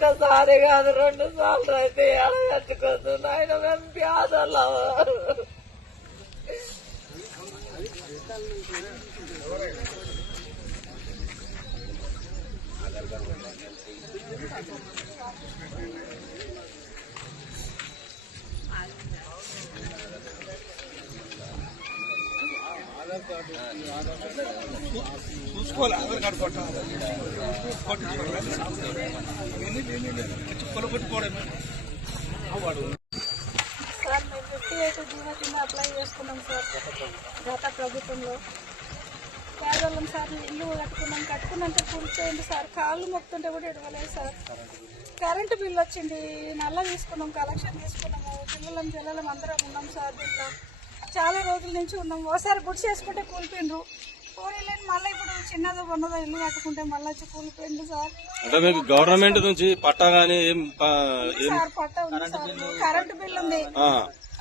ఒక్కసారి కాదు రెండు సార్లు అయితే ఎడగట్టుకోదు నాయన మేము చూసుకోవాలి ఆధార్ కార్డు కొట్టాలి వాడు సార్ మేము ఫిఫ్టీ ఎయిట్ జీవో కింద అప్లై చేసుకున్నాం సార్ గత ప్రభుత్వంలో. పేదవాళ్ళం సార్ ఇల్లు కట్టుకున్నాం కట్టుకున్నంటే కూర్చోండి సార్ కాళ్ళు మొక్కుతుంటే కూడా ఇడవలేదు సార్. కరెంటు బిల్లు వచ్చింది నల్ల తీసుకున్నాం కలెక్షన్ తీసుకున్నాము పిల్లలం పిల్లలం అందరం ఉన్నాం సార్ దీంట్లో. చాలా రోజుల నుంచి ఉన్నాం. ఓసారి గుడి చేసుకుంటే కూలిపోయిండ్రు కూలీలేని మళ్ళీ ఇప్పుడు చిన్నదో ఉన్నదో ఇల్లు కట్టుకుంటే మళ్ళీ వచ్చి కూలిపోయింది సార్. అంటే మీకు గవర్నమెంట్ నుంచి పట్టా గానీ ఏం ప- ఏం సార్ పట్ట ఉంది సార్. కరెంటు బిల్ ఉంది. ఆ,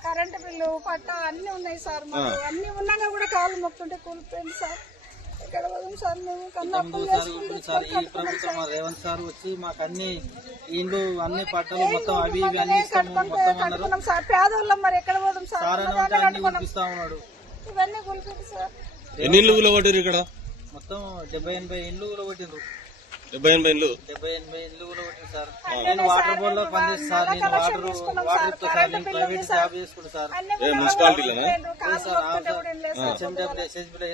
కరెంటు బిల్లు పట్టా అన్ని ఉన్నాయి సార్ మాకు. అన్ని ఉన్నాగా కూడా కాళ్ళు మొక్తుంటే కూలిపోయింది సార్. సార్ మేము కన్నా అప్పులు చేసుకుని సార్ ఈ ప్రభుత్వం మా రేవంత్ సార్ వచ్చి మాకు అన్ని ఇండ్లు అన్ని పట్టాలు మొత్తం అవి ఇవి అన్ని ఇస్తాము మొత్తం అన్నారు. కట్టుకున్నాం సార్ పేదోళ్ళం మరి ఎక్కడ పోదాం సార్ సార్ అని ఉన్నదాన్ని ఉంటే అన్ని కట్టుకున్నాం కురిపిస్తా ఉన్నాడు. ఇవన్నీ కూలిపోయింది సార్ ఎన్ని ఇళ్ళు కూలగొట్టారు ఇక్కడ? మొత్తం డెబ్బై ఎనభై ఇండ్లు కొట్టిండ్రు డెబ్బై ఎనభై ఇళ్ళు? డెబ్బై ఎనభై ఇండ్లు కొట్టింది సార్. నేను వాటర్ బోర్డ్లో పనిచేస్తాను సార్ నేను వాటర్ వాటర్ సార్ నేను ప్రైవేట్ జాబ్ చేసుకుంటా సార్. అన్ని మున్సిపాలిటీలోనా కూడా సార్. ఎస్ఎస్బీలో